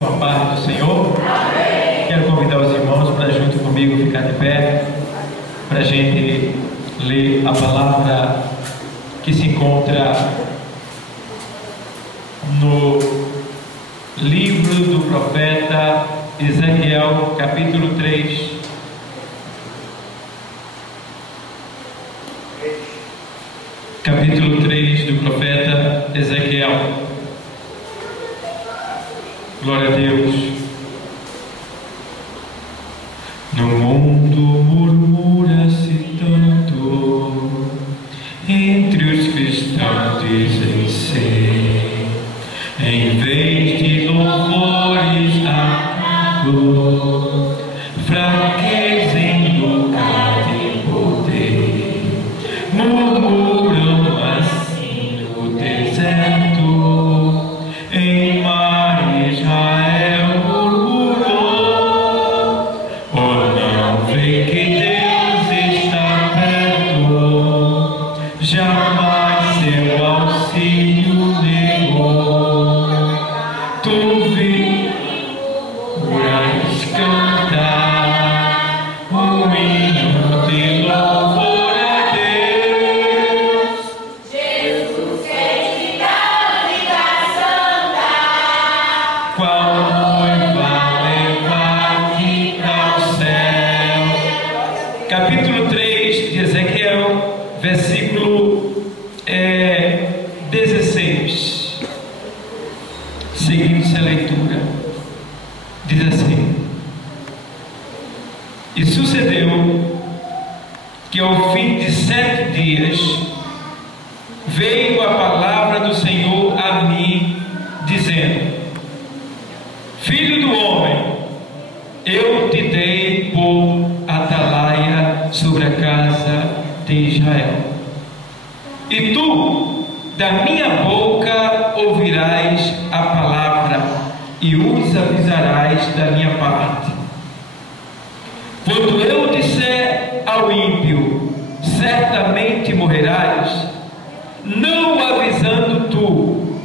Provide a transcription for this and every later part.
A paz do Senhor. Amém. Quero convidar os irmãos para junto comigo ficar de pé, para a gente ler a palavra que se encontra no livro do profeta Ezequiel, capítulo 3. Capítulo 3 do profeta Ezequiel. Glória a Deus. No mundo murmura-se tanto, entre os cristãos dizem ser, em vez de louvores a dor, fraqueza em lugar de poder, murmuram assim no deserto, em Israel murmurou. Oh, não vê que Deus está perto, jamais seu auxílio negou. Tu virás cantar um hino de louvor a Deus. Jesus quer te dar vida santa, Qual noiva levar-te ao céu. Capítulo 3 de Ezequiel, versículo 16. Seguindo-se a leitura, diz assim: E sucedeu que ao fim de 7 dias veio a palavra do Senhor a mim, dizendo: Filho do homem, eu te dei por atalaia sobre a casa de Israel, e tu, da minha boca, ouvirás a palavra e os avisarás da minha parte. Quando eu disser ao ímpio, certamente morrerás, não avisando tu,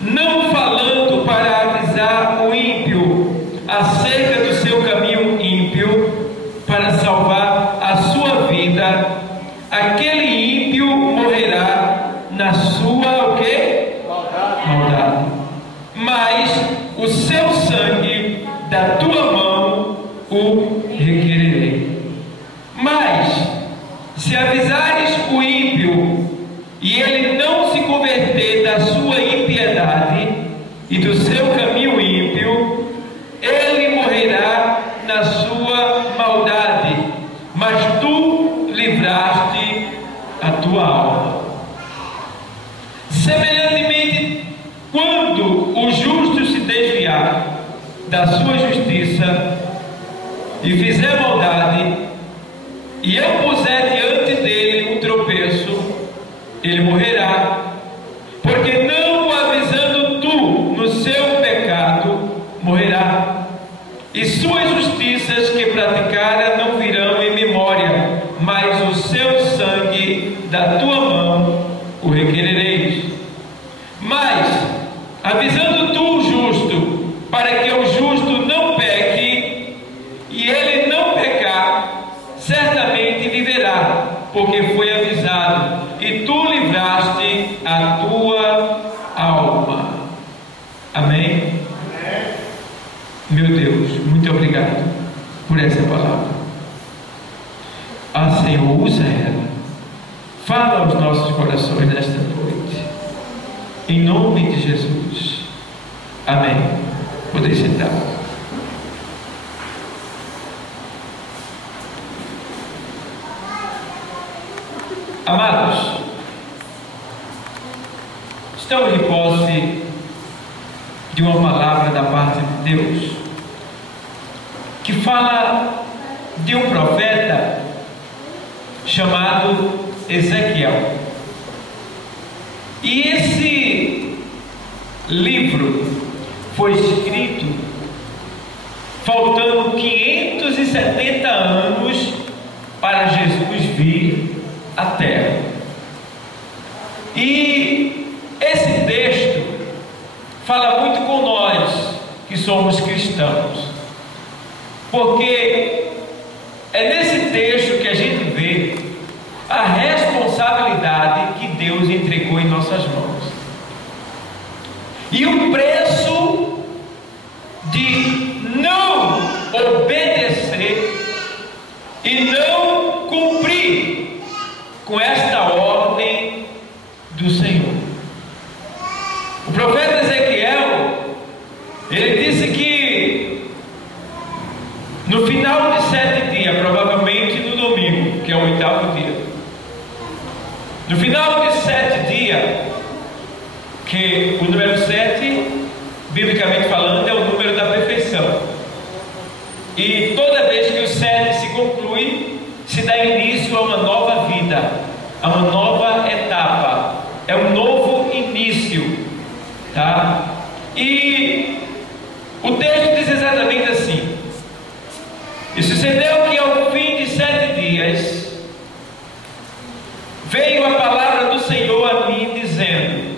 não falando para avisar o ímpio acerca do seu caminho ímpio, para salvar a sua vida, aquele ímpio morrerá na sua o quê? Maldade. Mas o seu sangue da tua mão o requererei. Mas se avisares o ímpio e ele não se converter da sua impiedade e do seu caminho ímpio, ele morrerá na sua maldade, mas tu livraste a tua alma. Semelhantemente, quando o justo se desviar da sua justiça e fizer maldade, e eu puser diante dele um tropeço, ele morrerá, porque não o avisando tu no seu pecado, morrerá, e suas justiças que praticara não virão em memória, mas o seu sangue da tua mão o requerereis. Mas, avisando tu o justo, para que o justo não peque, e ele não pecar, certamente viverá, porque foi avisado, e tu livraste a tua alma. Amém? Meu Deus, muito obrigado por essa palavra. Senhor, usa ela, fala aos nossos corações nesta noite, em nome de Jesus. Amém. Podem sentar. Amados, estamos de posse de uma palavra da parte de Deus, que fala de um profeta chamado Ezequiel. E esse livro foi escrito faltando 570 anos para Jesus vir à Terra. E esse texto fala muito com nós, somos cristãos. Porque é nesse texto que a gente vê a responsabilidade que Deus entregou em nossas mãos. E o preço de não obedecer e não cumprir com esta ordem do Senhor. O profeta Ezequiel, ele disse que no final de 7 dias, provavelmente no domingo, que é o 8º dia, no final de 7 dias, que o número 7, biblicamente falando, é o número da perfeição, e toda vez que o 7 se conclui, se dá início a uma nova vida, a uma nova etapa, é um novo início, tá? E o texto diz exatamente assim: e sucedeu que ao fim de 7 dias veio a palavra do Senhor a mim, dizendo: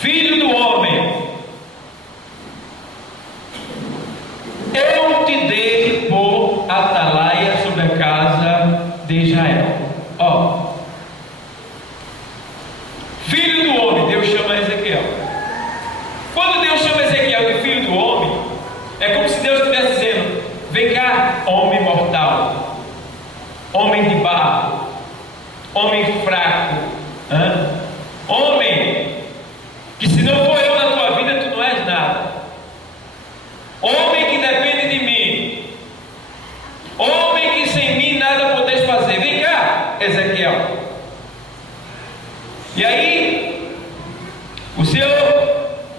Filho do homem, eu te dei por atalaia sobre a casa de Israel. Ó, filho do homem, Deus chama Ezequiel. Quando Deus chama Ezequiel de filho do homem, é como se Deus estivesse dizendo: vem cá, homem mortal, homem de barro, homem fraco, homem que se não for eu na tua vida, tu não és nada, homem que depende de mim, homem que sem mim nada podes fazer. Vem cá, Ezequiel. E aí o Senhor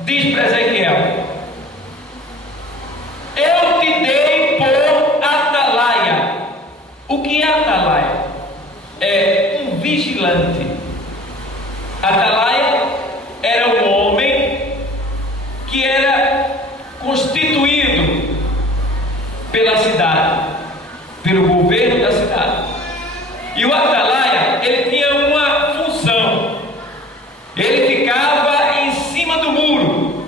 diz para Ezequiel: eu te dei por atalaia. O que é atalaia? É um vigilante. Atalaia era um homem que era constituído pela cidade, pelo governo da cidade. E o atalaia, ele tinha uma função. Ele ficava em cima do muro,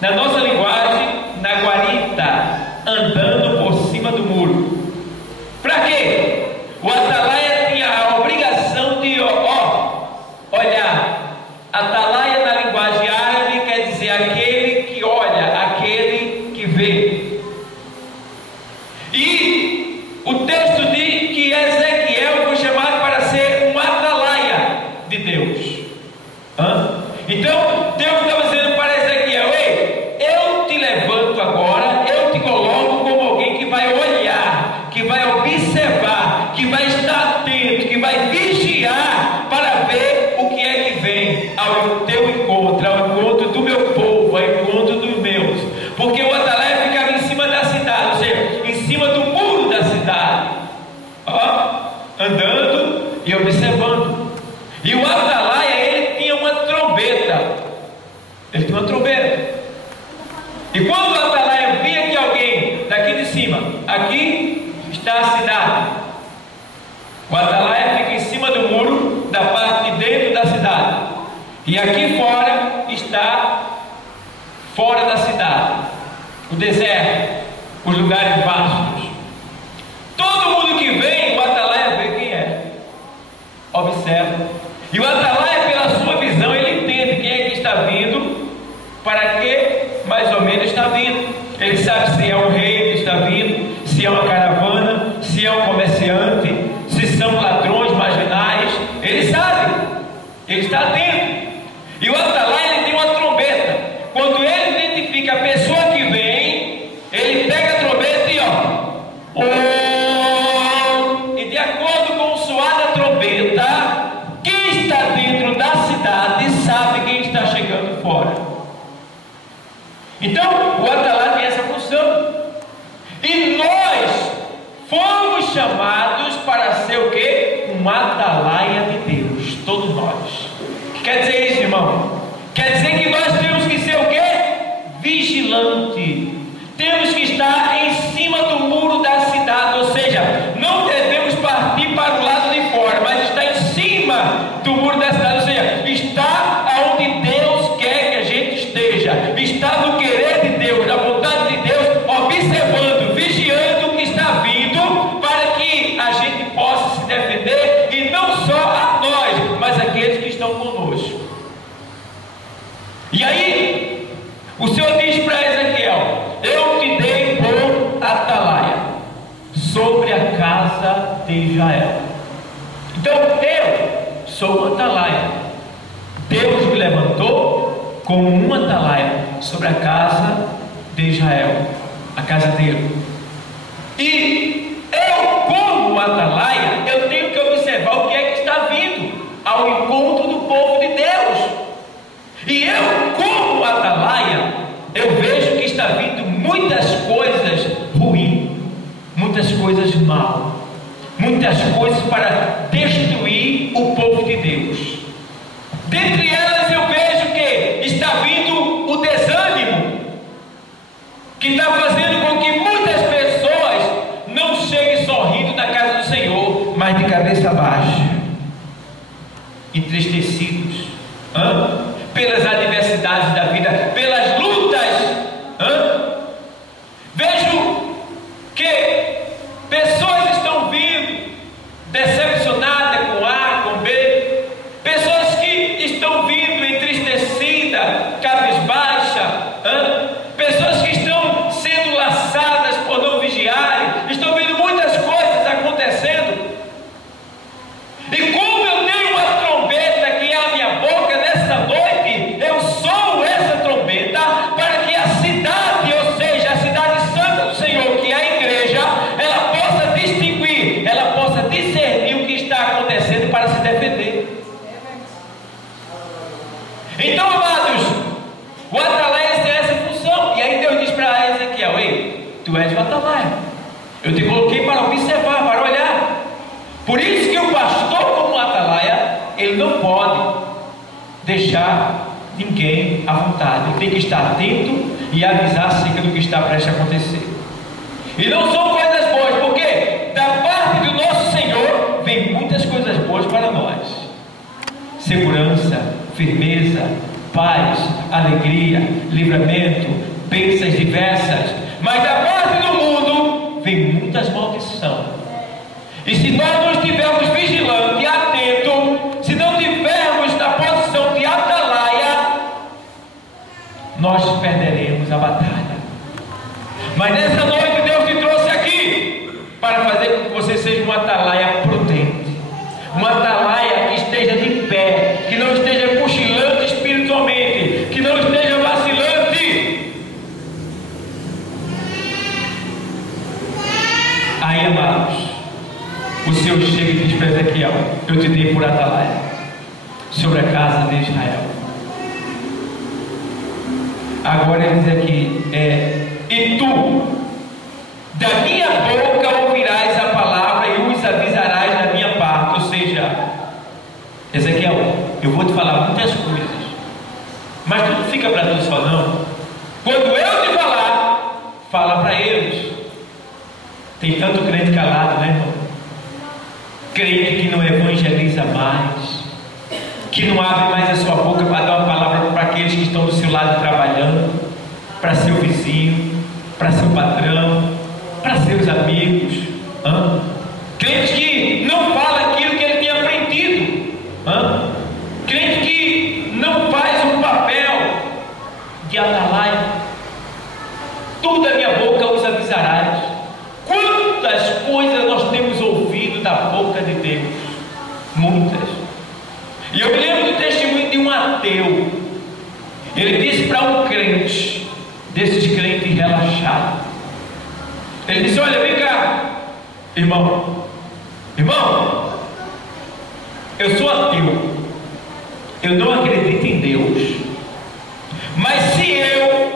na nossa linguagem, na guarita, andando por cima do muro. Para quê? O atalaia tinha a obrigação de olhar. Atalaia na linguagem árabe quer dizer aquele que olha, aquele que vê. E o texto diz que Ezequiel foi chamado para ser um atalaia de Deus. Então Deus estava dizendo para Ezequiel: ei, eu te levanto agora, eu te coloco como alguém que vai olhar, que vai observar, que vai estar atento, que vai vigiar para ver o que é que vem ao teu encontro, ao encontro do meu povo, ao encontro dos meus. Porque o atalaia ficava em cima da cidade, ou seja, em cima do muro da cidade, andando e observando. E o atalaia, ele tinha uma trombeta. Ele tinha uma trombeta. E quando o atalaia via que alguém daqui de cima, aqui está a cidade, o atalaia fica em cima do muro da parte de dentro da cidade, e aqui fora está fora da cidade, o deserto, os lugares vastos. Todo mundo que vem, o atalaia vê quem é, observa. E o atalaia, pela sua visão, ele entende quem é que está vindo, para que mais ou menos está vindo. Ele sabe se é um rei que está vindo, se é uma caravana, se é um comerciante, se são ladrões marginais. Ele sabe, ele está atento. E o atalaia, ele tem uma trombeta. Quando ele identifica a pessoa que vem, ele pega a trombeta e e de acordo com o soar da trombeta, quem está dentro da cidade sabe quem está chegando fora. Então o atalaia tem essa função. E nós fomos chamados para ser o quê? Um atalaia de Deus, todos nós. O que quer dizer isso, irmão? Quer dizer que nós temos que ser o quê? Vigilante. Temos que estar em cima do muro da cidade, ou seja, não devemos partir para o lado de fora, mas estar em cima do muro da cidade, ou seja, estar onde Deus quer que a gente esteja, E aí, o Senhor diz para Ezequiel: eu te dei por atalaia sobre a casa de Israel. Então eu sou um atalaia. Deus me levantou como um atalaia sobre a casa de Israel, a casa dele. E eu, como atalaia, eu tenho que observar o que é que está vindo ao encontro do povo de Deus. E eu, como atalaia, eu vejo que está vindo muitas coisas ruins, muitas coisas mal, muitas coisas para destruir o povo de Deus. Dentre elas eu vejo que está vindo o desânimo, que está fazendo com que muitas pessoas não cheguem sorrindo na casa do Senhor, mas de cabeça baixa, entristecidos, pelas adversidades da vida, pelas lutas. Vejo que pessoas estão vindo decepcionadas com A, com B, pessoas que estão vindo entristecidas, cabisbaixa, pessoas que estão sendo laçadas por não vigiarem. Estou vendo muitas coisas acontecendo. E como eu tenho uma trombeta que é a minha boca nessa noite, eu sou essa trombeta para que a cidade, ou seja, a cidade santa do Senhor, que é a igreja, ela possa distinguir, ela possa discernir o que está acontecendo para se defender. Então, amados, o atalaia tem essa função. E aí Deus diz para Ezequiel: ei, tu és o atalaia, eu te coloquei para observar, para olhar. Por isso que o pastor, como atalaia, ele não pode deixar ninguém à vontade. Ele tem que estar atento e avisar acerca do que está prestes a acontecer. E não são coisas boas, porque da parte do nosso Senhor vem muitas coisas boas para nós: segurança, firmeza, paz, alegria, livramento, bênçãos diversas. Mas da parte do mundo vem muitas maldições. E se nós não estivermos vigilantes e atentos, se não estivermos na posição de atalaia, nós perderemos a batalha. Mas nessa noite Deus te trouxe aqui para fazer com que você seja uma atalaia prudente, uma atalaia que esteja de pé, que não esteja cochilando espiritualmente, que não esteja vacilante. Aí, amados, o Senhor chega e diz para Ezequiel: eu te dei por atalaia sobre a casa de Israel. Agora ele diz aqui: e tu, da minha boca ouvirás a palavra e os avisarás da minha parte. Ou seja, Ezequiel, eu vou te falar muitas coisas, mas tu não fica para tu só não. Quando eu te falar, fala para eles. Tem tanto crente calado, né, irmão? Crente que não evangeliza mais, que não abre mais a sua boca para dar uma palavra para aqueles que estão do seu lado trabalhando, para seu vizinho, para seu patrão, para seus amigos. Crente que não fala aquilo que ele tem aprendido. Crente que não faz um papel de atalaia. Tu da minha boca os avisarás. Quantas coisas nós temos ouvido da boca de Deus? Muitas. E eu me lembro do testemunho de um ateu. Ele disse para um crente, desses crentes relaxados, ele disse: olha, vem cá, irmão, eu sou ateu, eu não acredito em Deus, mas se eu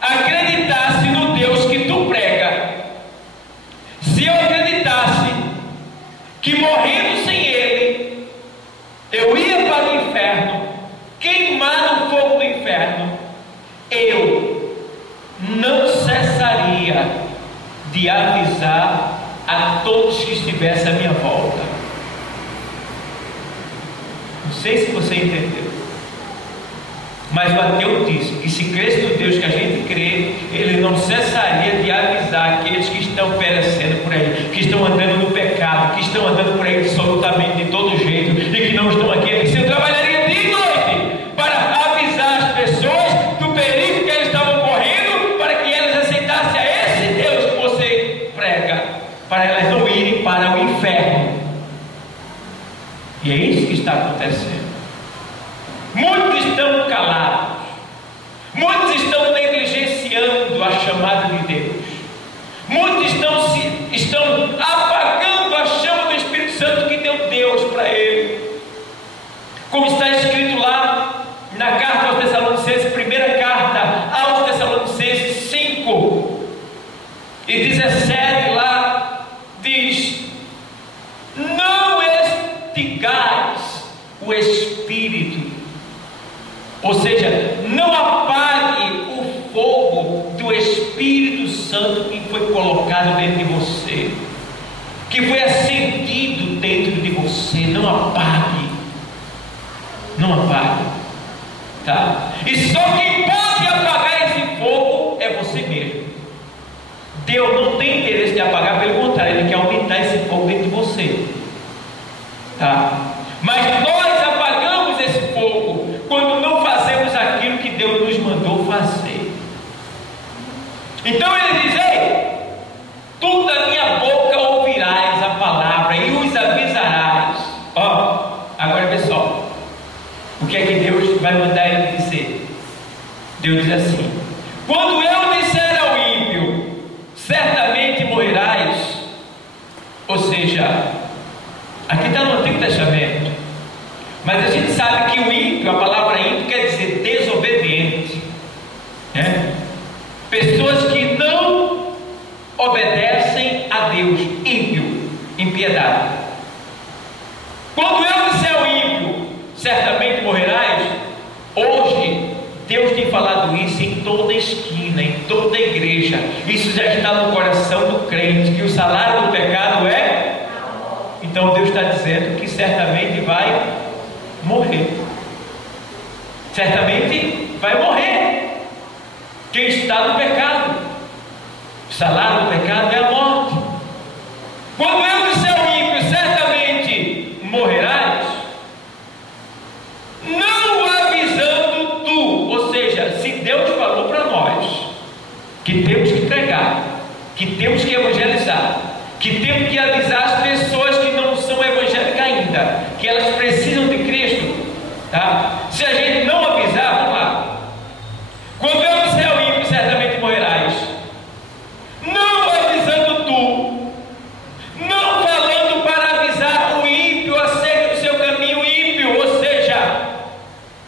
acreditasse no Deus que tu prega, se eu acreditasse que morrendo sem Ele eu ia para o inferno, queimar no fogo do inferno, eu não cessaria de avisar a todos que estivessem à minha volta. Não sei se você entendeu, mas o ateu disse que se cresse no Deus que a gente crê, ele não cessaria de avisar aqueles que estão perecendo por aí, que estão andando no pecado, que estão andando por aí absolutamente de todo jeito e que não estão aqui. Ele disse: eu trabalharia dia e noite para avisar Tá? E só quem pode apagar esse fogo é você mesmo. Deus não tem interesse de apagar, pelo contrário, Ele quer aumentar esse fogo dentro de você. Tá? Mas nós apagamos esse fogo quando não fazemos aquilo que Deus nos mandou fazer. Então Ele diz: ei, tu da minha boca ouvirás a palavra e os avisarás. Ó, agora vê só, o que é que Deus vai mandar ele dizer? Deus diz assim: quando eu disser ao ímpio, certamente morrerás. Ou seja, aqui está no Antigo Testamento, mas a gente sabe que o ímpio, a palavra ímpio quer dizer desobediente, né? Pessoas que não obedecem a Deus, ímpio, impiedade. Quando eu disser ao ímpio, certamente morrerás, hoje Deus tem falado isso em toda esquina, em toda igreja. Isso já está no coração do crente, que o salário do pecado é. Então Deus está dizendo que certamente vai morrer. Certamente vai morrer quem está no pecado. O salário do pecado é a morte. Quando eu disser ao ímpio, certamente morrerás, não avisando tu. Ou seja, se Deus falou para nós que temos que pregar, que temos que evangelizar, que temos que avisar as pessoas que não são evangélicas ainda, que elas precisam de Cristo, tá? Se a gente não avisar, vamos lá. Quando eu disser ao ímpio, certamente morrerás, não avisando tu, não falando para avisar o ímpio acerca do seu caminho ímpio, ou seja,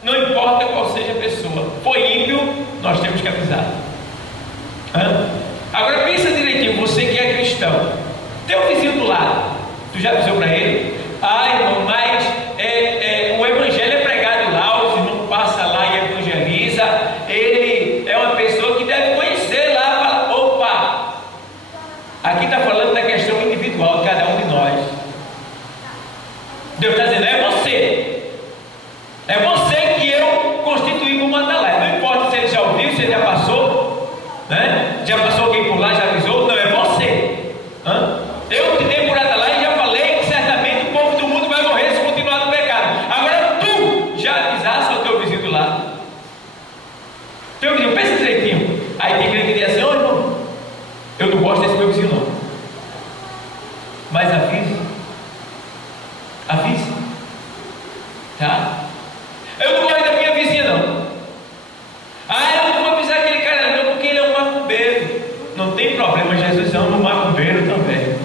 não importa qual seja a pessoa, foi ímpio, nós temos que avisar. Agora pensa direitinho, você que é cristão, teu vizinho do lado, tu já avisou para ele? Irmão, mas o evangelho é pregado lá, o irmão passa lá e evangeliza, ele é uma pessoa que deve conhecer lá, fala, opa, aqui está falando da questão individual de cada um de nós. Deus está dizendo, é você que eu constituí como atalaia. Não importa se ele já ouviu, se ele já passou, né? Já passou alguém por lá, já avisou, não, é você. Eu te dei por atalaia e já falei que certamente o povo do mundo vai morrer se continuar no pecado. Agora tu já avisaste ao teu vizinho do lado. Teu vizinho, pensa direitinho. Aí tem que dizer assim, irmão, eu não gosto desse meu vizinho não, mas avise, tá? Eu não gosto da minha vizinha não. Eu não vou avisar aquele cara não, porque ele é um macumbeiro. Não tem problema, Jesus é um macumbeiro também.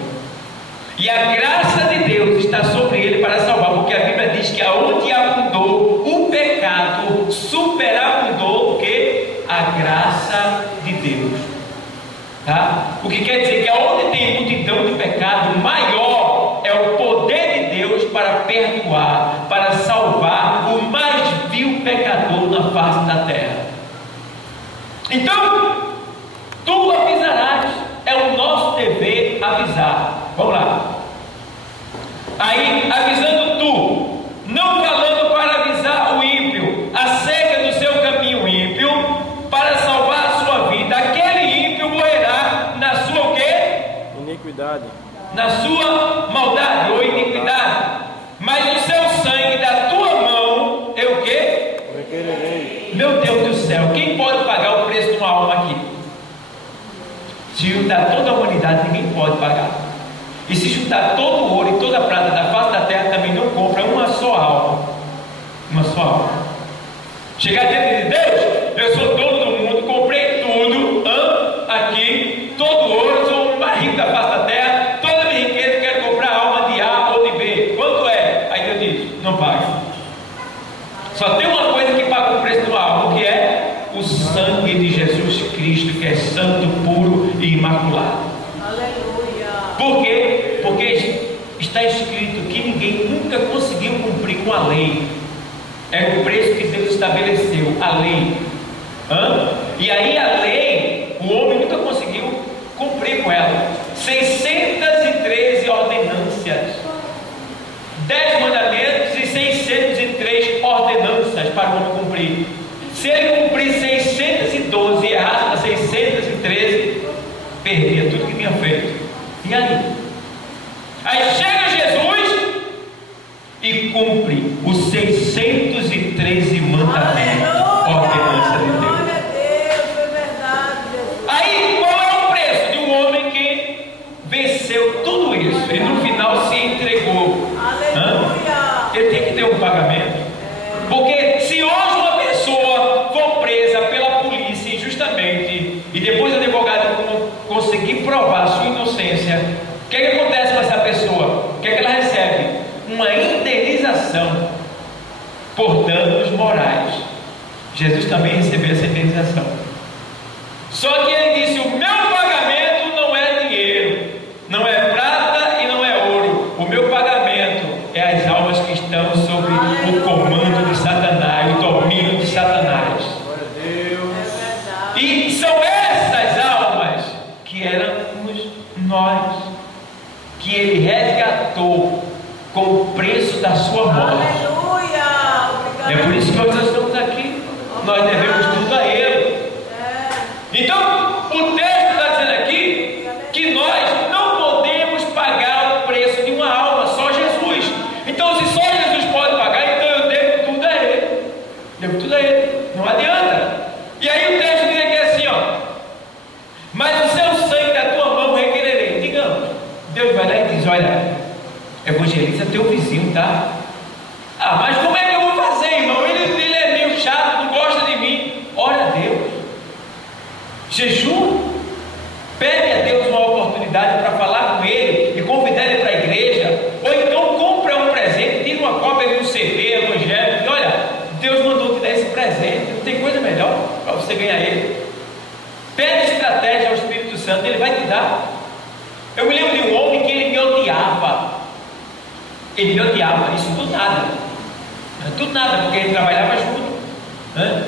E a graça de Deus está sobre ele para salvar, porque a Bíblia diz que aonde abundou o pecado, superabundou o que? A graça de Deus. Tá? O que quer dizer que aonde tem multidão de pecado, maior é o poder de Deus para perdoar, para salvar o mais vil pecador na face da terra. Então, tu avisarás, é o nosso dever avisar. Vamos lá. Aí, avisando tu, não falando para avisar o ímpio acerca do seu caminho ímpio, para salvar a sua vida. Aquele ímpio morrerá na sua o quê? Iniquidade. Na sua maldade ou iniquidade. Mas o seu sangue da tua mão, eu o quê? Requererei. Meu Deus do céu, quem pode pagar o preço de uma alma aqui? Se juntar toda a humanidade, ninguém pode pagar. E se juntar todo o ouro e toda a prata da face da terra, também não compra uma só alma. Uma só alma. Chegar diante de Deus, eu sou dono do mundo, comprei tudo, aqui, todo o ouro, sou o mais rico da face da terra, toda a minha riqueza, quero comprar a alma de A ou de B. Quanto é? Aí Deus diz, não paga. Só tem uma coisa que paga o preço de uma alma, que é o sangue de Jesus Cristo, que é santo, puro e imaculado. Aleluia. Por quê? Porque está escrito que ninguém nunca conseguiu cumprir com a lei. É o preço que Deus estabeleceu, a lei. E aí a lei, o homem nunca conseguiu cumprir com ela. 613 ordenâncias, 10 mandamentos e 603 ordenanças para o homem cumprir. Se ele cumprisse 612 e errasse na 613, perdia tudo que tinha feito. E aí? Aí chega Jesus e cumpre os 613 mandamentos, ordenança de Deus. Glória a Deus, é verdade, Jesus. Aí qual é o preço de um homem que venceu tudo isso e no final se entregou? Aleluia. Ele tem que ter um pagamento. Porque se hoje uma pessoa for presa pela polícia injustamente e depois o advogado conseguir provar sua inocência, o que acontece com essa pessoa? O que ela recebe? Uma indenização por danos morais. Jesus também recebeu essa indenização. Só que ele disse: o meu pagamento não é dinheiro, não é prata e não é ouro. O meu pagamento é as almas que estão sob o comando de Satanás, o domínio de Satanás. E são essas almas que éramos nós, que ele resgatou com o preço da sua morte. Aleluia. Obrigado. É por isso que nós estamos aqui. Nós devemos tudo a ele. Então, o texto está dizendo aqui que nós não podemos pagar o preço de uma alma, só Jesus. Então, se só Jesus pode pagar, então eu devo tudo a ele. Devo tudo a ele. Não adianta. E aí o texto diz aqui assim, ó: mas o seu sangue da tua mão requererei. Digamos, Deus vai lá e diz: olha, evangeliza teu vizinho, tá? Ah, mas como é que eu vou fazer, irmão? Ele é meio chato, não gosta de mim. Ora a Deus, jejum, pede a Deus uma oportunidade para falar com ele e convidar ele para a igreja, ou então compra um presente, tira uma cópia de um CD evangélico e olha, Deus mandou te dar esse presente, não tem coisa melhor para você ganhar ele. Pede estratégia ao Espírito Santo, ele vai te dar. Eu me lembro de um homem que ele me odiava. Ele me odiava, isso do nada. Do nada, porque ele trabalhava junto, né?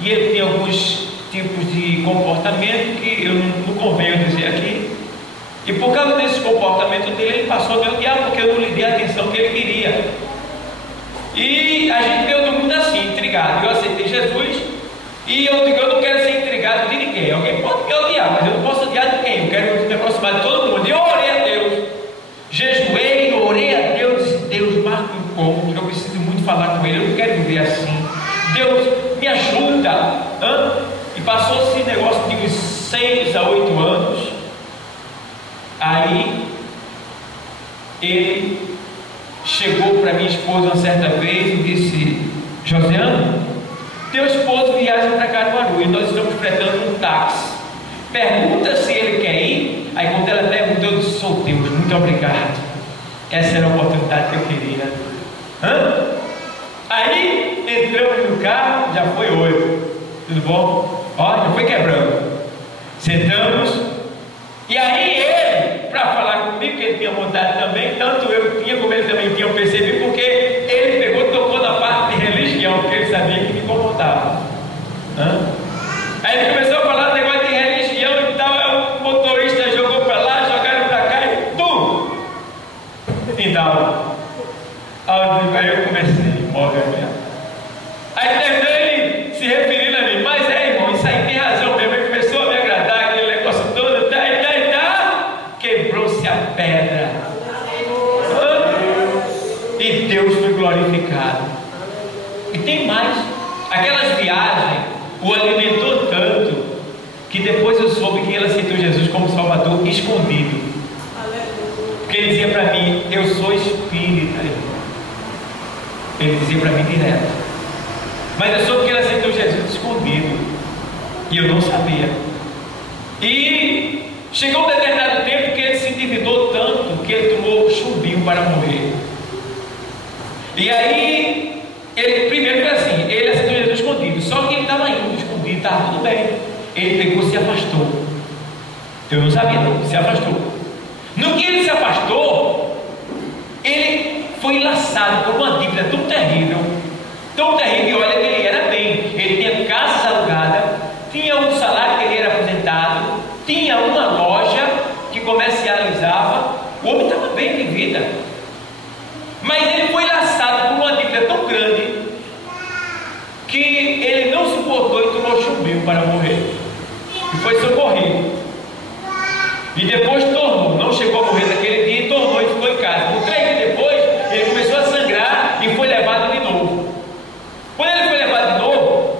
E ele tinha alguns tipos de comportamento que eu não convenho dizer aqui. E por causa desse comportamento dele, ele passou a me odiar, porque eu não lhe dei a atenção que ele queria. E a gente veio do mundo assim, intrigado. Eu aceitei Jesus e eu digo: eu não quero ser intrigado de ninguém. Alguém pode me odiar, mas eu não posso odiar ninguém. Eu quero me aproximar de todo mundo. E eu orei a Deus, jejuei, orei a Deus, disse: Deus, marca um encontro, eu preciso muito falar com ele, eu não quero viver assim. Deus, me ajuda. E passou esse negócio de uns 6 a 8 anos. Aí ele chegou para minha esposa uma certa vez e disse: Josiana, teu esposo viaja para Caruaru e nós estamos fretando um táxi. Pergunta se ele quer ir. Aí quando ela perguntou, eu disse: sou Deus, muito obrigado. Essa era a oportunidade que eu queria. Aí entramos no carro, já foi 8. Tudo bom? Ó, já foi quebrando. Sentamos. E aí ele, para falar comigo, que ele tinha vontade também, tanto eu tinha como ele também tinha, eu percebi, porque ele pegou e tocou na parte de religião, porque ele sabia que me incomodava. Aí ele começou a falar do negócio de religião e tal, o motorista jogou para lá, jogaram para cá e tum! Então, aí eu comecei, obviamente. Aí terminou ele se referindo a mim: mas irmão, isso aí tem razão mesmo. Ele começou a me agradar, aquele negócio todo, quebrou-se a pedra. E Deus foi glorificado. E tem mais, aquelas viagens o alimentou tanto que depois eu soube que ele aceitou Jesus como Salvador escondido. Porque ele dizia para mim: eu sou espírita, irmão. Ele dizia para mim direto. Mas eu soube que ele aceitou Jesus escondido e eu não sabia. E chegou um determinado tempo que ele se endividou tanto que ele tomou chumbinho para morrer. E aí ele primeiro foi assim: ele aceitou Jesus escondido. Só que ele estava indo escondido, estava tudo bem. Ele pegou e se afastou. Eu não sabia, não, se afastou. No que ele se afastou, ele foi laçado por uma dívida tão terrível, e olha que ele era bem. Ele tinha casas alugadas, tinha um salário que ele era aposentado, tinha uma loja que comercializava. O homem estava bem de vida, mas ele foi laçado por uma dívida tão grande que ele não suportou para morrer. E foi socorrido. E depois tornou, não chegou a morrer naquele dia, e tornou e ficou em casa. Por 3 dias depois, ele começou a sangrar e foi levado de novo. Quando ele foi levado de novo,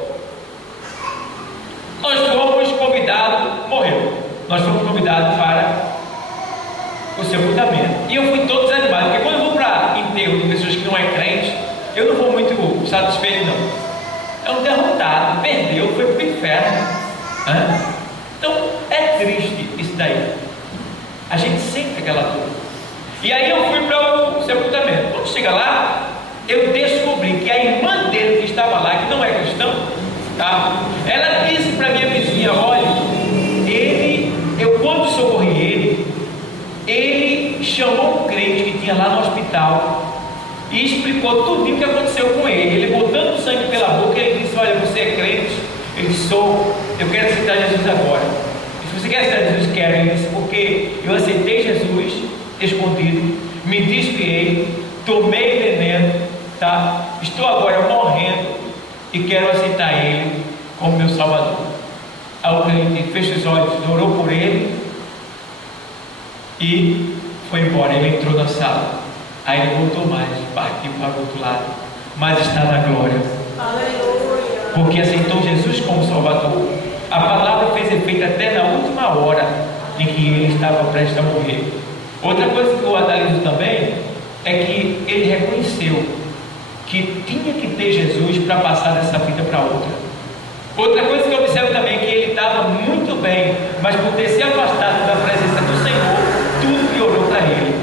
nós fomos convidados, morreu. Nós fomos convidados para o sepultamento. E eu fui todo desanimado, porque quando eu vou para enterro de pessoas que não é crente, eu não vou muito satisfeito, não. É um derrotado, perdeu, foi para o inferno. Então é triste isso daí. A gente sente aquela dor. E aí eu fui para o sepultamento. Quando chega lá, eu descobri que a irmã dele que estava lá, que não é cristão, tá? Ela disse para minha vizinha: olha, eu quando socorri ele chamou um crente que tinha lá no hospital e explicou tudo o que aconteceu com ele. Ele botando sangue pela boca, ele disse: olha, você é crente? Ele disse: sou, eu quero aceitar Jesus agora. Se você quer aceitar Jesus, quero. Ele disse: porque eu aceitei Jesus escondido, me desviei, tomei veneno, tá? Estou agora morrendo e quero aceitar ele como meu Salvador. Aí o crente fechou os olhos, orou por ele e foi embora. Ele entrou na sala. Aí ele voltou mais, partiu para o outro lado, mas está na glória. Aleluia. Porque aceitou Jesus como Salvador. A palavra fez efeito até na última hora em que ele estava prestes a morrer. Outra coisa que eu analiso também é que ele reconheceu que tinha que ter Jesus para passar dessa vida para outra. Outra coisa que eu observo também é que ele estava muito bem, mas por ter se afastado da presença do Senhor, tudo piorou para ele.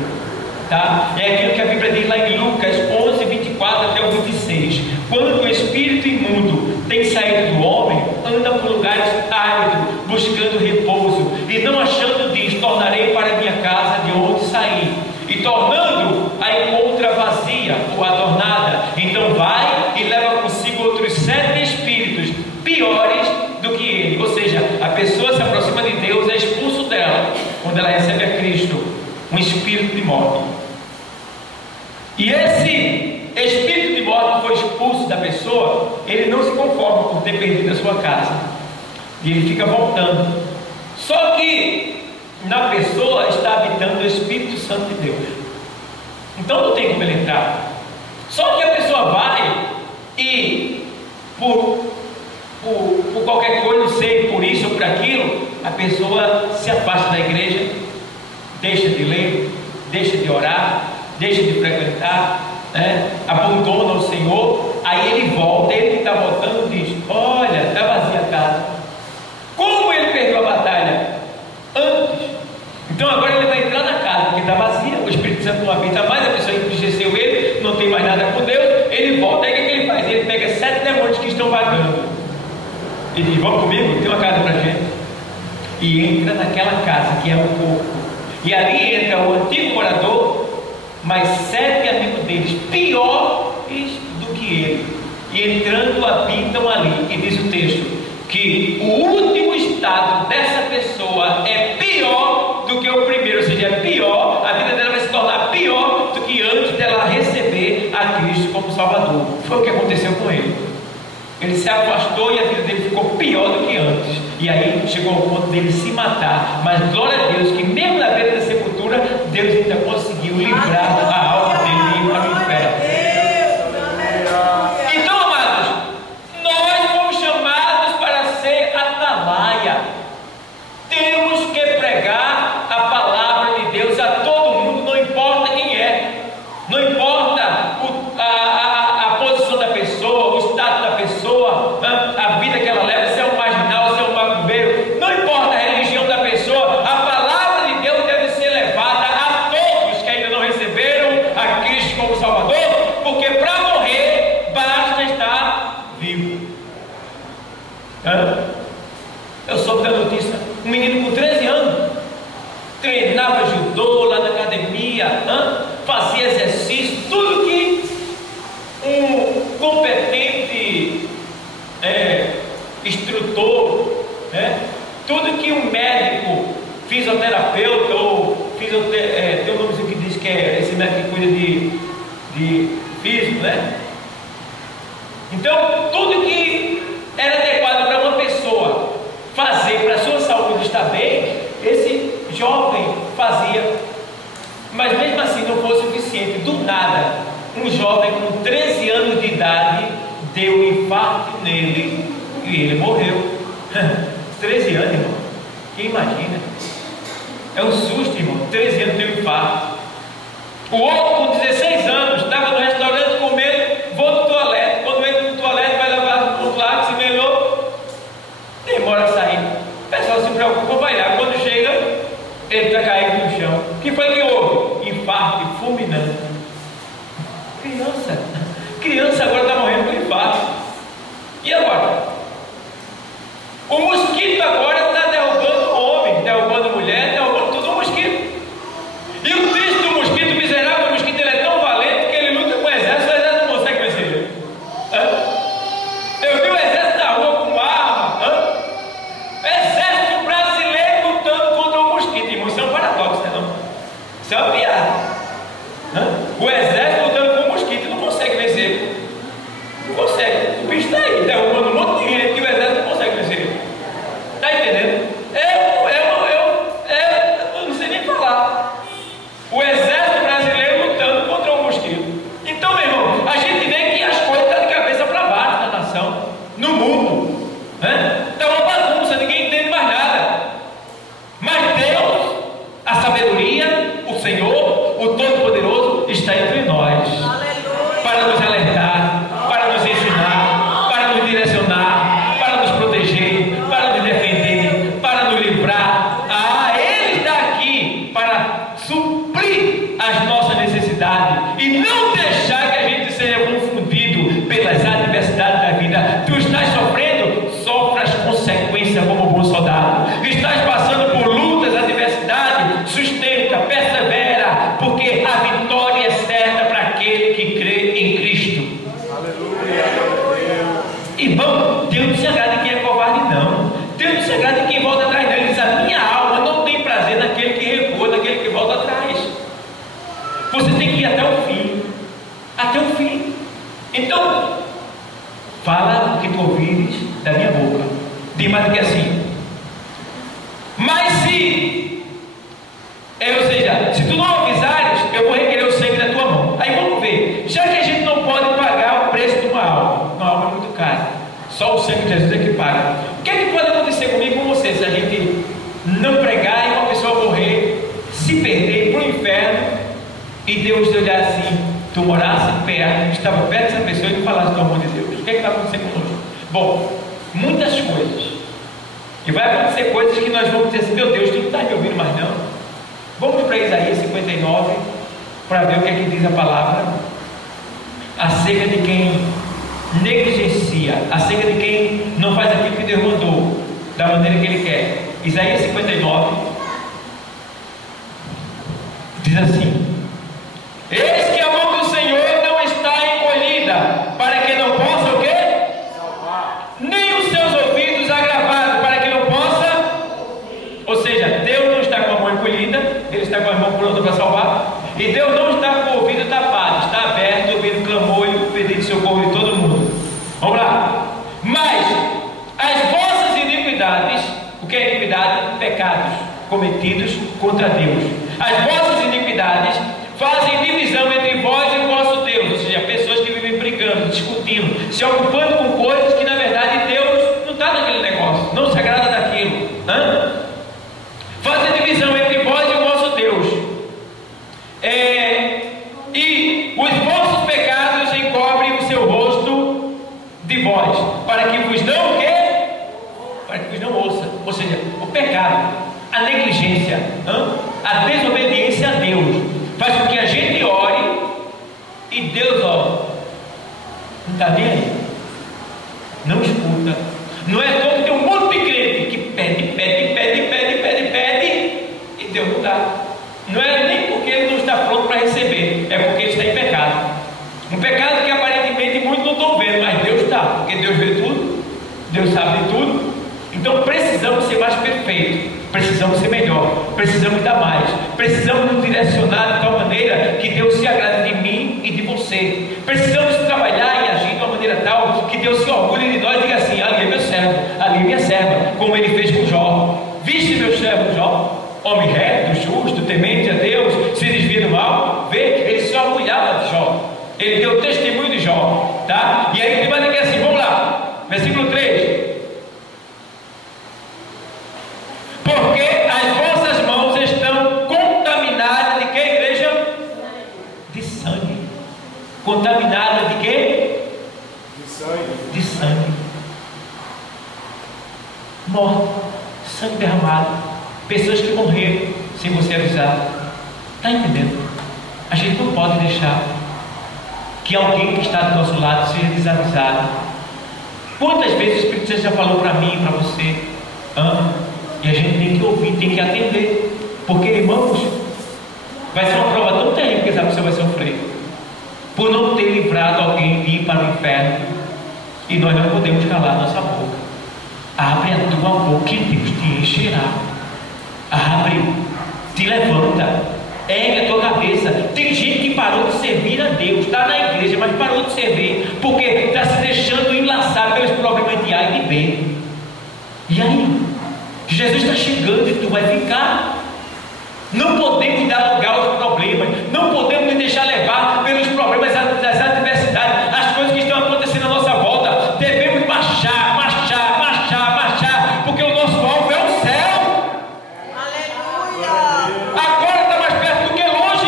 Tá? É aquilo que a Bíblia diz lá em Lucas 11, 24 até o 26. Quando o espírito imundo tem saído do homem, anda por lugares áridos, buscando repouso, e não achando diz: tornarei para minha casa de onde saí, e tornando a encontra vazia ou adornada. Então vai e leva consigo outros 7 espíritos piores do que ele. Ou seja, a pessoa se aproxima de Deus, é expulso dela quando ela recebe a Cristo, um espírito de morte. E esse espírito de morte que foi expulso da pessoa, ele não se conforma por ter perdido a sua casa, e ele fica voltando. Só que na pessoa está habitando o Espírito Santo de Deus, então não tem como ele entrar. Só que a pessoa vai e por qualquer coisa, não sei, por isso ou por aquilo, a pessoa se afasta da igreja, deixa de ler, deixa de orar, deixa de frequentar, abandona o Senhor. Aí ele volta, ele que está voltando diz: olha, está vazia a casa. Como ele perdeu a batalha antes, então agora ele vai entrar na casa porque está vazia, o Espírito Santo não habita mais, a pessoa entristeceu ele, não tem mais nada com Deus. Ele volta, aí o que ele faz? Ele pega 7 demônios que estão vagando e diz: vamos comigo, tem uma casa para gente. E entra naquela casa que é o corpo, e ali entra o antigo morador, mas 7 amigos deles piores do que ele, e entrando habitam ali. E diz o texto que o último estado dessa pessoa é pior do que o primeiro, ou seja, é pior, a vida dela vai se tornar pior do que antes dela receber a Cristo como Salvador. Foi o que aconteceu com ele. Ele se afastou e a vida dele ficou pior do que antes. E aí chegou ao ponto dele se matar. Mas glória a Deus que mesmo na beira da sepultura, Deus ainda conseguiu livrar a alma dele e ir para o inferno. Então, amados, nós fomos chamados para ser atalaia. Temos que pregar a palavra de Deus a todo mundo, não importa quem é, não importa a posição da pessoa, o estado da pessoa, a vida que ela leva, se é um marginal, se é um macumbeiro, não importa a religião da pessoa, a palavra de Deus deve ser levada a todos que ainda não receberam a Cristo como Salvador, porque para morrer basta estar vivo. Eu soube da notícia, um menino com 13 anos treinava judô lá na academia, fazia exercício, tudo que um competente instrutor, tudo que um médico, fisioterapeuta ou tem um nome que diz que é esse médico que cuida de físico, Então tudo que era adequado para uma pessoa infarto nele e ele morreu. 13 anos, irmão. Quem imagina? É um susto, irmão. 13 anos tem um infarto. O outro, com 16 anos, estava no restaurante comendo, vou no toalete. Quando entra no toalete, vai lavar no outro lado, se melhorou, demora a sair. O pessoal se preocupa, vai lá. Quando chega, ele está caído no chão. O que foi que houve? Infarto fulminante. Criança agora está morrendo com infarto. E agora? O mosquito agora está derrubando homem, derrubando mulher, derrubando todo o mosquito. E o triste do mosquito, miserável, o mosquito, ele é tão valente que ele luta com o exército não consegue vencer ele. Eu vi o exército na rua com arma. Exército brasileiro lutando contra o mosquito. Irmão, isso é um paradoxo, não? Isso é uma piada. O exército lutando com o mosquito não consegue vencer. Não consegue. O bicho está aí, derrubando um monte de gente que o exército não consegue vencer. Está entendendo? Eu não sei nem falar. O exército brasileiro lutando contra o mosquito. Então, meu irmão, a gente vê que as coisas estão de cabeça para baixo na nação, no mundo. Está uma bagunça, ninguém entende mais nada. Mas Deus, a sabedoria, o Senhor, o Todo-Poderoso, está entre nós. Aleluia. Para nos alertar, para nos ensinar, para nos direcionar, para nos proteger, para nos defender, para nos livrar. Ele está aqui para suprir as nossas necessidades e não deixar que a gente seja confundido pelas adversidades da vida. Tu estás sofrendo, sofre as consequências como um bom soldado. Estás passando por lutas, adversidades, sustenta, persevera, porque a vitória é certa para aquele que crê em Cristo. Aleluia. Irmão, Deus não se agrada em quem é covarde, não. Deus não se agrada em quem volta atrás dele. Ele diz: a minha alma não tem prazer naquele que recua, naquele que volta atrás. Você tem que ir até o fim. Até o fim. Então, fala o que tu ouvires da minha boca. Diz mais do que assim. Mas ou seja, se tu não avisares, eu vou requerer o sangue da tua mão. Aí vamos ver. Já que a gente não pode pagar o preço de uma alma é muito cara. Só o sangue de Jesus é que paga. O que é que pode acontecer comigo e com você se a gente não pregar e uma pessoa morrer, se perder para o inferno e Deus olhar assim, tu morasse perto, estava perto dessa pessoa e tu falasse do amor de Deus? O que é que vai acontecer conosco? Bom, muitas coisas. E vai acontecer coisas que nós vamos dizer assim: meu Deus, tu não está me ouvindo mais não? Vamos para Isaías 59 para ver o que é que diz a palavra acerca de quem negligencia, acerca de quem não faz aquilo que Deus mandou da maneira que Ele quer. Isaías 59 diz assim: eis que a mão do Senhor não está encolhida para que não possa o quê? Salvar. Nem os seus ouvidos agravados para que não possa. Ou seja, Deus não está com a mão encolhida, Ele está com a mão pronta para salvar. E Deus não está com o ouvido tapado, está aberto, ouvindo clamor e o pedido de socorro de todo mundo. Vamos lá. Mas as vossas iniquidades, o que é iniquidade? Pecados cometidos contra Deus. As vossas iniquidades fazem divisão entre vós e o vosso Deus. Ou seja, pessoas que vivem brigando, discutindo, se ocupando com coisas que na verdade Deus não está naquele negócio, não se agrada daquilo. Fazem divisão entre vós e o vosso Deus. E os vossos pecados encobrem o seu rosto de vós, para que vos não o quê? Para que vos não ouça. Ou seja, o pecado, a negligência, a desobediência a Deus faz com que a gente ore e Deus, não está nem aí, não escuta. Não é todo, tem um monte de crente que pede e Deus não dá. Não é nem porque ele não está pronto para receber, é porque ele está em pecado. Um pecado que aparentemente muitos não estão vendo, mas Deus está, porque Deus vê tudo, Deus sabe de tudo. Então precisamos ser mais perfeitos, precisamos ser melhor, precisamos dar mais, precisamos nos direcionar de tal maneira que Deus se agrade de mim e de você. Precisamos trabalhar e agir de uma maneira tal que Deus se orgulhe de nós e diga assim: ali é meu servo, ali é minha serva, como ele fez com Jó. Viste meu servo Jó? Homem reto, justo, temente a Deus, se desvia do mal. Vê, ele se orgulhava de Jó, ele deu testemunho de Jó, tá? E aí ele vai dizer assim: vamos lá, contaminada de quê? De sangue. Morte, sangue derramado, pessoas que morreram sem você avisar. Está entendendo? A gente não pode deixar que alguém que está do nosso lado seja desavisado. Quantas vezes o Espírito Santo já falou para mim e para você? E a gente tem que ouvir, tem que atender. Porque, irmãos, vai ser uma prova tão terrível que essa pessoa vai sofrer por não ter livrado alguém de ir para o inferno. E nós não podemos calar nossa boca. Abre a tua boca e Deus te encherá. Abre, te levanta, ergue a tua cabeça. Tem gente que parou de servir a Deus, está na igreja, mas parou de servir porque está se deixando enlaçar pelos problemas de A e de B. E aí? Jesus está chegando e tu vai ficar. Não podemos dar lugar aos problemas, não podemos nos deixar levar pelos problemas, das adversidades, as coisas que estão acontecendo à nossa volta. Devemos marchar, porque o nosso alvo é o céu. Aleluia! Agora está mais perto do que longe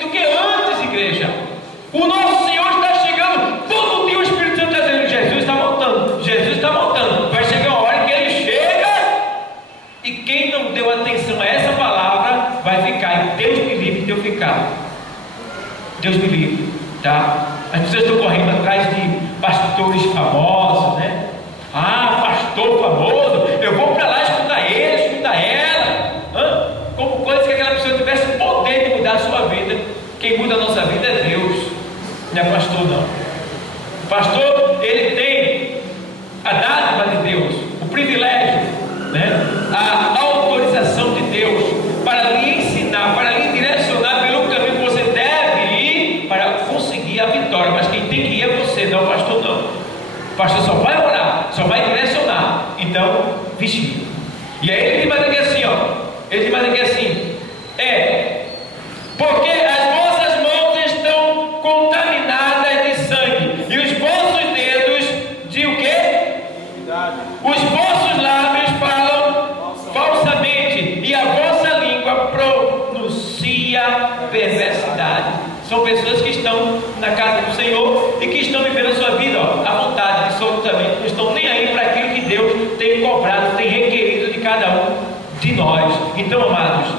do que antes, igreja. O nosso Senhor está chegando. Todo dia o Espírito Santo está dizendo: Jesus está voltando, Jesus está voltando. Vai chegar uma hora que ele chega, e quem não deu atenção a essa palavra vai ficar. E Deus me livre de eu ficar. Deus me livre, tá? As pessoas estão correndo atrás de pastores famosos, né? Pastor famoso, eu vou para lá escutar ele, escutar ela. Como coisa que aquela pessoa tivesse o poder de mudar a sua vida. Quem muda a nossa vida é Deus, não é pastor, não. O pastor, ele tem a dádiva de Deus, o privilégio, né? A autorização de Deus para lhe ensinar, para lhe direcionar pelo caminho que você deve ir para conseguir a vitória. Mas quem tem que ir é você, não o pastor, não. O pastor só vai orar, só vai direcionar. Então, vigia. E aí ele vai dizer assim, ele vai dizer assim: porque as vossas mãos estão contaminadas de sangue, e os vossos dedos de o quê? Os vossos lábios falam falsamente, e a vossa língua pronuncia perversidade. São pessoas que estão na casa do Senhor e que estão vivendo a sua vida à vontade, absolutamente. Não estão nem aí para aquilo que Deus tem cobrado, tem requerido de cada um de nós. Então, amados,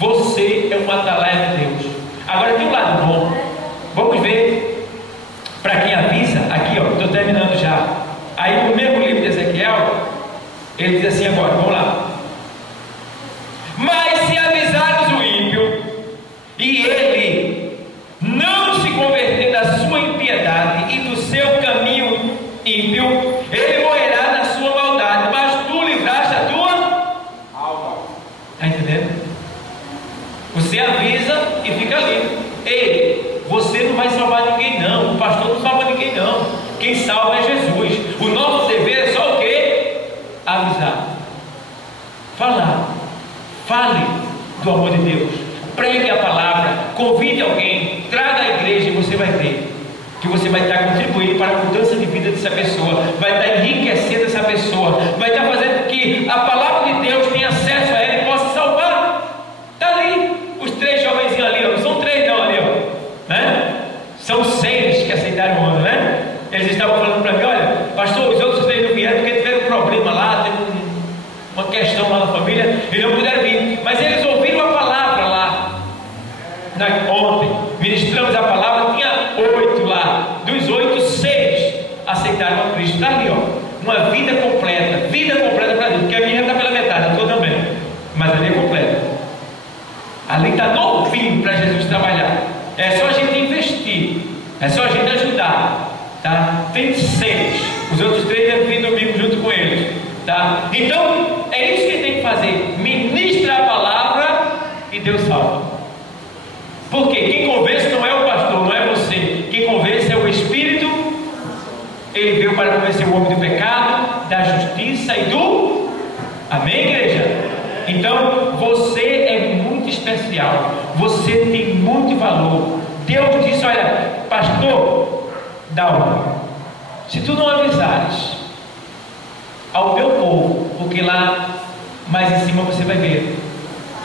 você é um atalaia de Deus. Agora tem um lado bom. Vamos ver, para quem avisa, aqui, estou terminando já. Aí no mesmo livro de Ezequiel, ele diz assim agora, vamos lá. Mas se avisares o ímpio, e ele não se converter da sua impiedade e do seu caminho ímpio, ele morrerá na sua maldade, mas tu livraste a tua alma. Está entendendo? Você avisa e fica ali. Ei, você não vai salvar ninguém não, o pastor não salva ninguém não. Quem salva é Jesus. O nosso dever é só o quê? Avisar, falar, fale do amor de Deus, pregue a palavra, convide alguém, traga a igreja, e você vai ver que você vai estar contribuindo para a mudança de vida dessa pessoa, vai estar enriquecendo essa pessoa, vai estar fazendo com que a palavra de Deus tenha acesso a ela e possa salvar. Está ali, os 3 jovenzinhos ali, não são 3 não ali, né? São 6 que aceitaram o ano, né? Eles estavam falando para mim: olha, pastor, os outros 3 não vieram porque tiveram um problema lá, teve uma questão lá na família, e não puderam vir, mas eles ouviram a palavra lá. Ontem ministramos a palavra, tinha 8 lá, dos 8, 6 aceitaram a Cristo. Está ali, uma vida completa para Deus, porque a minha já está pela metade, eu estou também, mas ali é completa. Ali está novinho para Jesus trabalhar. É só a gente investir, é só a gente ajudar, tá? Tem 6, os outros 3 devem vir domingo junto com eles, tá? Então é isso que ele tem que fazer: ministra a palavra e Deus salva. Porque quem convence não é o pastor, não é você. Quem convence é o Espírito. Ele veio para convencer o homem do pecado, da justiça e do... Amém, igreja? Então, você é muito especial. Você tem muito valor. Deus disse: olha, pastor, Dalma, se tu não avisares ao meu povo, porque lá mais em cima você vai ver,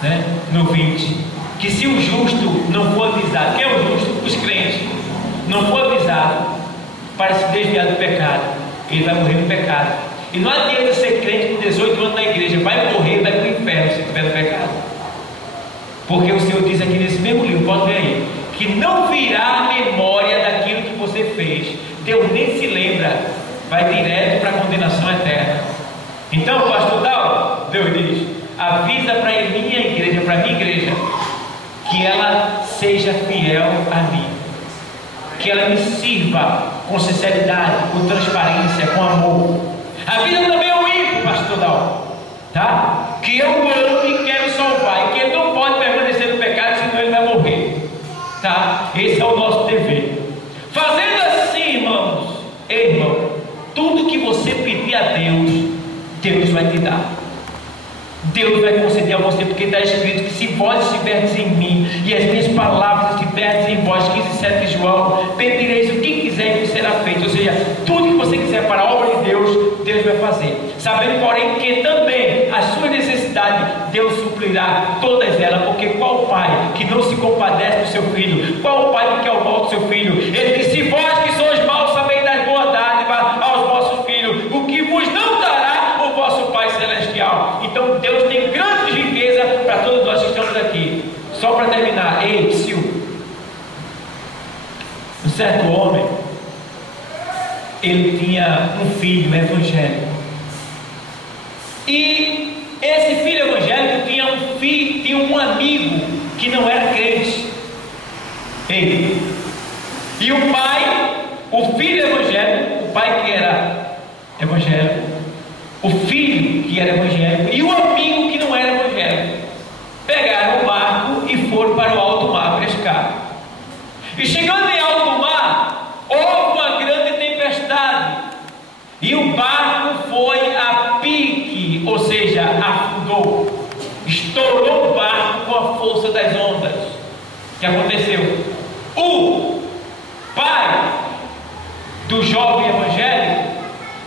né? No 20, que se o justo não for avisado, quem é o justo? Os crentes. não for avisado para se desviar do pecado, ele vai morrer no pecado. E não adianta ser crente com 18 anos na igreja, vai morrer, vai para o inferno se estiver no pecado. Porque o Senhor diz aqui nesse mesmo livro, pode ver aí, que não virá memória daquilo que você fez. Deus nem se lembra, vai direto para a condenação eterna. Então, pastor Dal, Deus diz, avisa para a minha igreja, para a minha igreja, que ela seja fiel a mim, que ela me sirva com sinceridade, com transparência, com amor. Avisa também ao ímpio, pastor Dal, tá? Que eu amo e quero salvar, e que ele não pode permanecer no pecado, senão ele vai morrer, tá? Esse é o nosso dever. Fazendo assim, irmãos, irmão, tudo que você pedir a Deus, Deus vai te dar. Deus vai conceder a você, porque está escrito que se vós estiverdes em mim e as minhas palavras estiverdes em vós, 15:7 de João, pedireis o que quiser e será feito. Ou seja, tudo que você quiser para a obra de Deus, Deus vai fazer. Sabendo, porém, que também as suas necessidades, Deus suprirá todas elas. Porque qual pai que não se compadece do seu filho? Qual pai que quer o mal do seu filho? Ele disse: se vós que sois maus sabeis dar boa dádiva aos vossos filhos, o que vos não dará o vosso Pai Celestial? Então Deus tem grande riqueza para todos nós que estamos aqui. Só para terminar, um certo homem, ele tinha um filho evangélico, e esse filho evangélico tinha um amigo que não era crente. E o pai, o filho evangélico, o pai que era evangélico, o filho que era evangélico e o amigo que não era evangélico, pegaram o barco e foram para o alto mar pescar. E chegando em alto mar, houve uma grande tempestade, e o barco foi a pique, ou seja, afundou, estourou o barco com a força das ondas. O que aconteceu? O pai do jovem evangélico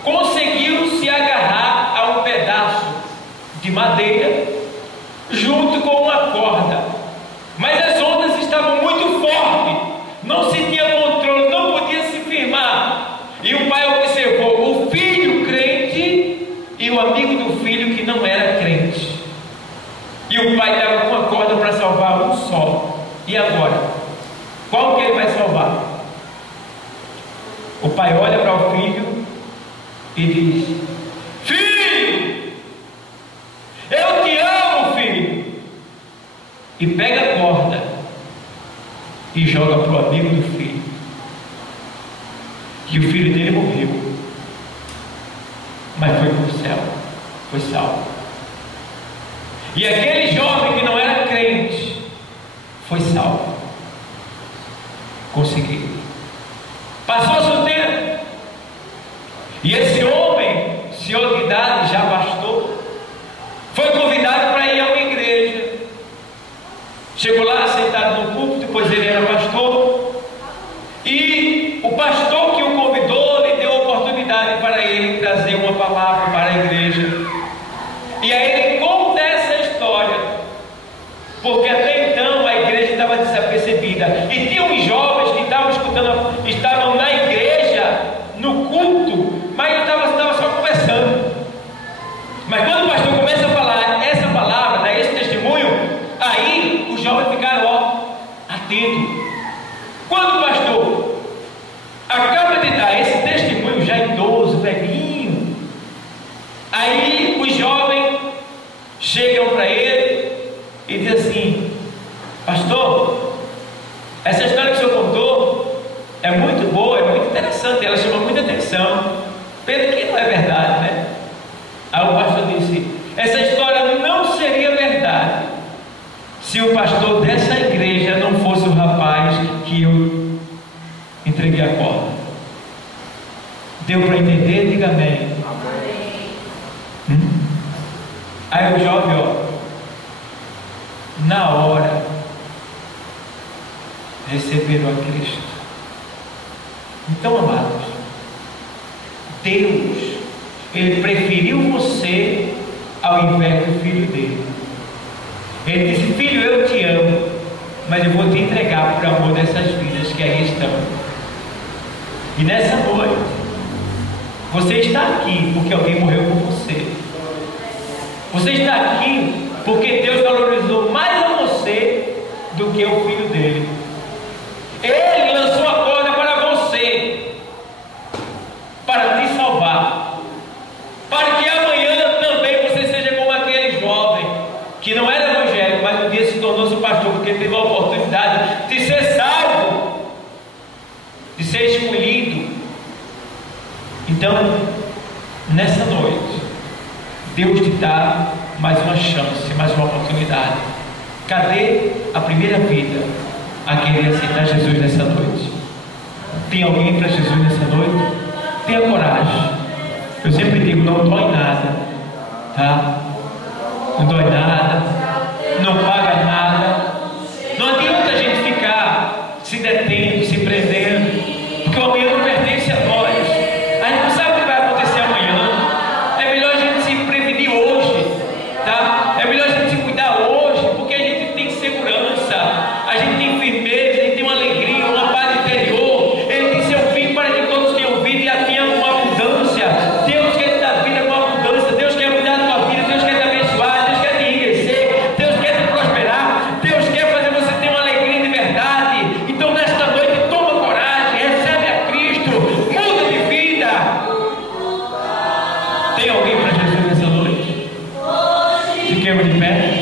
conseguiu se agarrar a um pedaço de madeira junto com uma corda, mas as ondas estavam muito fortes, não se tinha controle, não podia se firmar. E o pai observou o filho crente e o amigo do filho que não era crente, e o pai estava com a corda para salvar um só. E agora, qual que ele vai salvar? O pai olha para o filho e diz: filho, eu te amo, filho. E pega a corda e joga para o amigo do filho, e o filho dele morreu, mas foi para o céu, foi salvo. E aquele jovem que não era crente foi salvo, conseguiu. Passou-se o tempo, e esse homem, senhor de idade, já pastor, foi convidado para ir a uma igreja. Chegou lá sentado no púlpito, pois ele era pastor, e o pastor que o convidou lhe deu a oportunidade para ele trazer uma palavra para a igreja. E aí ele conta essa história, porque até então a igreja estava desapercebida, e tinha uns jovens que estavam na igreja, no culto, mas estavam só conversando. Mas quando o pastor começa a falar essa palavra, dar esse testemunho, aí os jovens ficaram atentos. Quando o pastor acaba de dar esse testemunho, já idoso, velhinho, aí os jovens chegam para ele e dizem assim: pastor, essa história que o senhor contou é muito boa, é muito interessante, ela chama muita atenção, pelo que não é verdade, né? Aí o pastor disse: essa história não seria verdade se o pastor dessa igreja não fosse o rapaz que eu entreguei a corda. Deu para entender? Diga amém. Aí o jovem, na hora, receberam a Cristo. Então, amados, Deus, Ele preferiu você ao invés do filho dele. Ele disse: filho, eu te amo, mas eu vou te entregar por amor dessas vidas que aí estão. E nessa noite, você está aqui porque alguém morreu por você. Você está aqui porque Deus valorizou mais a você do que o filho dele. Ele lançou a corda para você, para te salvar, para que amanhã também você seja como aquele jovem que não era evangélico, mas um dia se tornou seu pastor, porque teve a oportunidade de ser salvo, de ser escolhido. Então, nessa noite, Deus te dá mais uma chance, mais uma oportunidade. Cadê a primeira vida a querer aceitar Jesus nessa noite? Tem alguém para Jesus nessa noite? Tenha coragem. Eu sempre digo, não dói nada, tá? Não dói nada, não paga nada. Não adianta a gente ficar se detendo, se prendendo, porque o amanhã não pertence a nós. A gente não sabe o que vai acontecer amanhã. É melhor a gente se prevenir hoje, tá? É melhor a gente se cuidar hoje, porque a gente tem segurança, a gente tem firmeza, a gente tem uma alegria, uma paz interior. Ele tem seu fim para que todos tenham vida e a tenham com abundância. Deus quer te dar vida com abundância. Deus quer cuidar da tua vida. Deus quer te abençoar. Deus quer te enriquecer. Deus quer te prosperar. Deus quer fazer você ter uma alegria de verdade. Então nesta noite toma coragem, recebe a Cristo, muda de vida. Tem alguém para Jesus nessa noite? Fiquemos de pé.